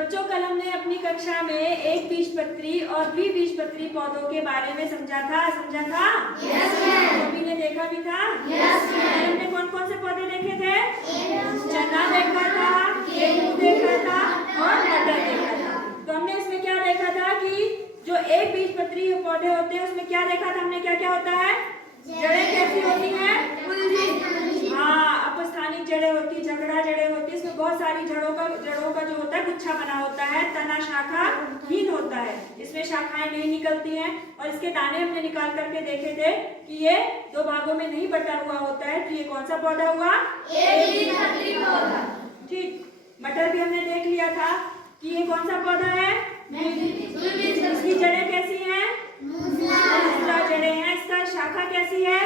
बच्चों, कल हमने अपनी कक्षा में एक बीजपत्री और द्विबीजपत्री पौधों के बारे में समझा था। सभी ने देखा भी था। हमने कौन कौन से पौधे देखे थे? चना देखा था, गेहूं देखा था और मटर देखा था। तो हमने इसमें क्या देखा था कि जो एक बीजपत्री पौधे होते हैं उसमें क्या देखा था हमने, क्या क्या होता है? जड़ें कैसी होती हैं? हाँ, अपस्थानिक जड़ें होती, झगड़ा जड़ें होती। इसमें बहुत सारी जड़ों का जो होता है गुच्छा बना होता है, तना शाखाहीन होता है। इसमें शाखाएं नहीं निकलती हैं और इसके दाने हमने निकाल करके देखे थे कि ये दो भागों में नहीं बटा हुआ होता है। तो ये कौन सा पौधा हुआ? एकबीजपत्री पौधा। ठीक। मटर भी हमने देख लिया था कि ये कौन सा पौधा है? इसकी जड़ें कैसी हैं? मूसला जड़ें हैं। इसका शाखा कैसी है?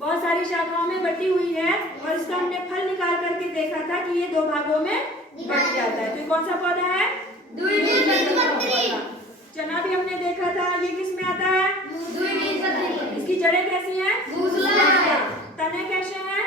बहुत सारी शाखाओं में बटी हुई है और इसका हमने फल निकाल करके देखा था कि ये दो भागों में बट जाता है। तो कौन सा पौधा है? द्विबीजपत्री पौधा। चना भी हमने देखा था, ये किस में आता है? द्विबीजपत्री। इसकी जड़ें कैसी हैं? तने कैसे हैं?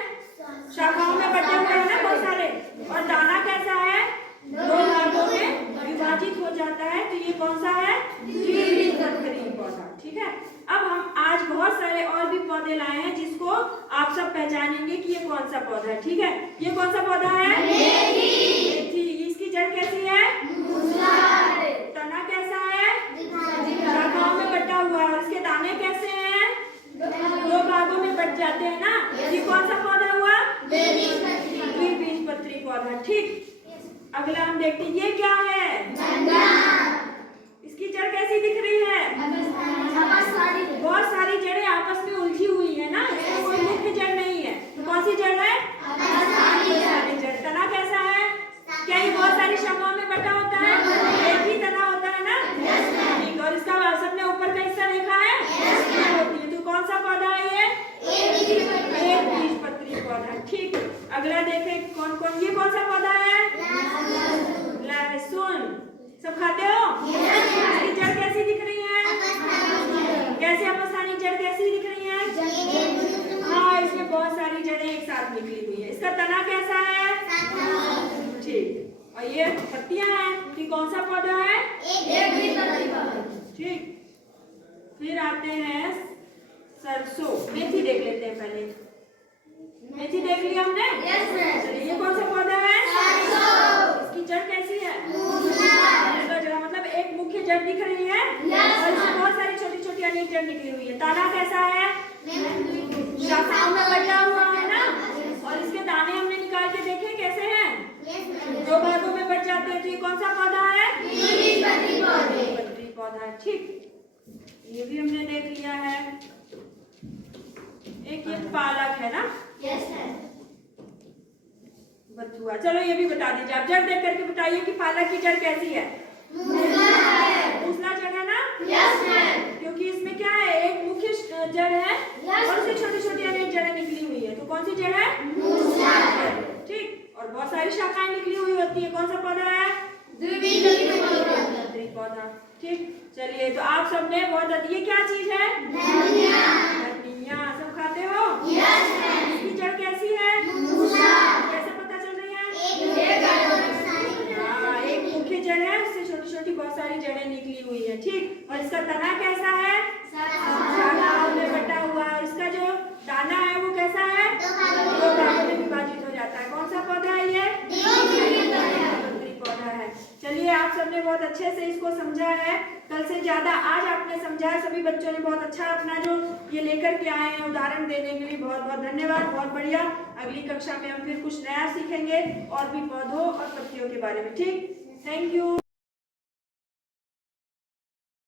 शाखाओं में बटे हुए हैं ना बहुत सारे। और दाना कैसा है? दो भागों में विभाजित हो जाता है। तो ये कौन सा है? द्विबीजपत्री पौधा। ठीक है। अब हम आज बहुत सारे और भी पौधे लाए हैं जिसको आप सब पहचानेंगे कि ये कौन सा पौधा है। ठीक है। ये कौन सा पौधा है? मेथी। इसकी जड़ कैसी है? तना कैसा है? शाखाओं में बटा हुआ है। और इसके दाने कैसे हैं? दो भागों में बट जाते हैं ना। ये कौन सा पौधा हुआ? द्विबीजपत्री पौधा। ठीक। अगला हम देखते हैं, ये क्या है? इसकी जड़ कैसी दिख रही है? बहुत सारी जड़ें आपस में उलझी हुई है ना। इसमें कोई मुख्य जड़ नहीं है। तो कौन सी जड़ है? जड़। तना कैसा है? क्या ये बहुत सारी शाखाओं में बटा होता है? एक ही तना होता है ना। ठीक। और इसका सबने ऊपर का हिस्सा देखा है? होती है। तो कौन सा पौधा है ये? एकबीजपत्री पौधा। ठीक। अगला देखें कौन कौन, ये कौन सा पौधा है? लहसुन। सब खाते हो? इसकी जड़ कैसी दिख रही है? कैसे अपस्थानिक जड़ कैसी दिख रही है? हाँ, इसमें बहुत सारी जड़ें एक साथ निकली हुई है। इसका तना कैसा है? ठीक। और ये पत्तियां हैं कि कौन सा पौधा है? ठीक। फिर आते हैं सरसों। मेथी देख लेते हैं पहले। मेथी देख लिया हमने? चलिए, ये कौन सा पौधा है? इसकी जड़ कैसी है? मतलब एक मुख्य जड़ दिख रही है और इसमें बहुत सारी छोटी छोटी अनेक जड़ निकली हुई है। तना कैसा है? शाखाओं में बटा हुआ है ना। और इसके दाने हमने निकाल के देखे कैसे हैं? दो भागों में बट जाते हैं। तो ये कौन सा पौधा है? द्विबीजपत्री पौधा। ठीक। ये भी हमने देख लिया है। एक ये पालक है ना। बथुआ। चलो ये भी बता दीजिए आप। जड़ देख करके बताइए कि पालक की जड़ कैसी है? मूसला जड़ है ना। क्योंकि इसमें क्या है, एक मुख्य जड़ है और उससे छोटी छोटी अनेक जड़ें निकली हुई है। तो कौन सी जड़ है? ठीक। और बहुत सारी शाखाएं निकली हुई होती है। कौन सा पौधा है? द्विबीजपत्री पौधा। ठीक। चलिए, तो आप सबने बहुत, ये क्या चीज है? धनिया। सब खाते हो? इसकी जड़ कैसी है? कैसे पता चल रही है? हाँ, एक मुख्य जड़ है, उससे छोटी छोटी बहुत सारी जड़ें निकली हुई है। ठीक। और इसका तना कैसा है? शाखाओं में बटा हुआ है। इसका जो दाना है वो कैसा है? दो भागों में विभाजित हो जाता है। कौन सा पौधा है ये? द्विबीजपत्री पौधा है। चलिए, आप सबने बहुत अच्छे से इसको समझा है। कल से ज्यादा आज आपने समझा है। सभी बच्चों ने बहुत अच्छा अपना जो ये लेकर के आए हैं उदाहरण देने के लिए बहुत बहुत धन्यवाद। बहुत बढ़िया। अगली कक्षा में हम फिर कुछ नया सीखेंगे और भी पौधों और पत्तियों के बारे में। ठीक। Thank you.